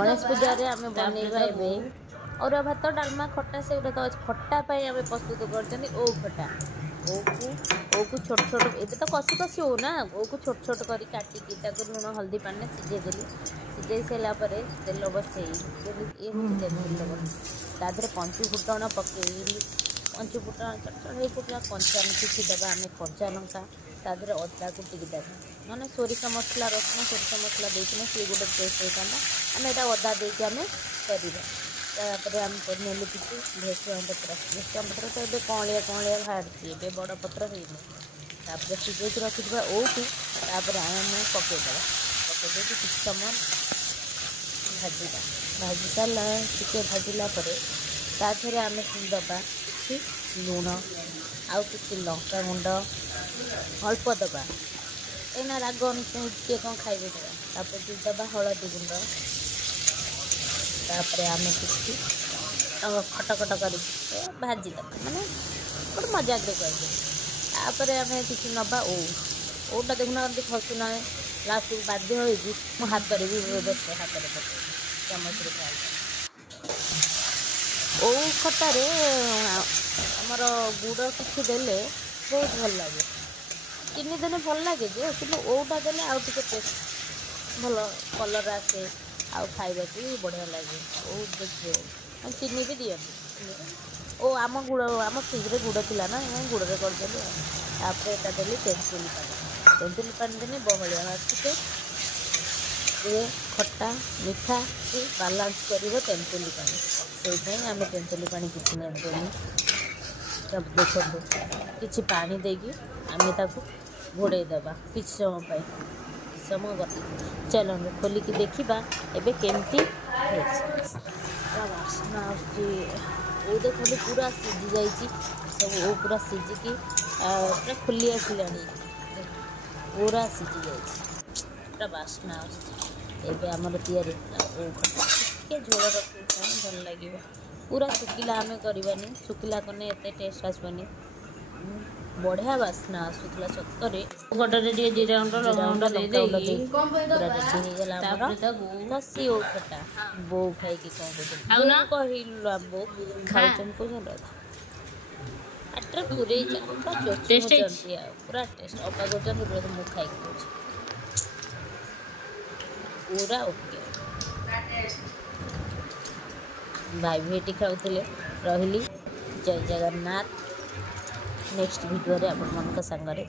गणेश पूजा आम बनवा अरुआ भात डालमा खटा से तो खटा आम प्रस्तुत कर खटा ओ को छोट छोट ये तो कषि कषि हो ना ओ को छोट छोट कर काटिकी लुण हल्दी पानी सिझेदेली सिझे सारापर तेल बसई ये हूँ तेल तादे पंचु फुटण पकईली पंचु फुटण चट चट हो फुटला कंचा किसी देवा आम कंचा लंका तादे अदा कुटिकी देवा मैंने सोरिष मसला रसुण सोरिष मसला देना सी गोटे टेस्ट होता आम यहाँ अदा देके आम करपर आम नेलु किसी भेसुआ पत्र भेसुआ पत्र तो ये कौलिया कौलिया बाहर ए बड़ पत्र होपर सिझे रखी ओ को आम पकईदे पकईदे किसी समय भाजवा भाजी सारा टे भाजला ताथे आम दबा कि लुण आउ कि लंका गुंड अल्प दबा एना राग अनुसार किए कौन खाइबे देवा दबा हलदी गुंड तापर आम किसी खटखट कर भाजी दबा माने गोटे मजाक कहते आम किसी नवा ओटा देखुना खसुना लास्ट बाध्य होगी मो हाथ भी बेस हाथ पकड़ चामच ओ खटारे आमर गुड़ किसी देले बहुत भल लगे चीनी देने भल लगे जे कि ओटा देले आउ टे टेस्ट भल कलर आसे आउ खाइबा भी बढ़िया लगे ओ देखिए चीनी भी दिखती ओ आम गुड़ आम फ्रिज गुड़ थी ना गुड़ में करदेली तापर एटा देली तेंतुली पानी देने बहलिया टे ये खट्टा मीठा बालांस कर तेंतुली पानी से आम तेंतुली पानी किसी नहीं देखो किसी पानी देगी आम ताको घोड़े देवा किसी समय समय गति चलते खोलिकी देखा एबे केमती बास्ना ओ देखो पूरा सीझी जा सब ओ पूरा सिझिकी पूरा खुली आसला पूरा सीझी जा बास्ना एबे आमर तैयारी टे झोल रखा भल लगे पूरा शुखिला आम करवानी शुखिला कने एते टेस्ट आसबनी बढ़िया बास्ना आसूला सतरे गडरे जीरा गुंड पूरा रेडी हो सी ओ खटा बो खाई कौन कहलु बो खाऊन आटे पूरे पूरा टेस्ट अपा कर मु खाई पूरा ओके भाई भी खाऊले रही जय जगन्नाथ नेक्स्ट वीडियो रे आपण मन संगे।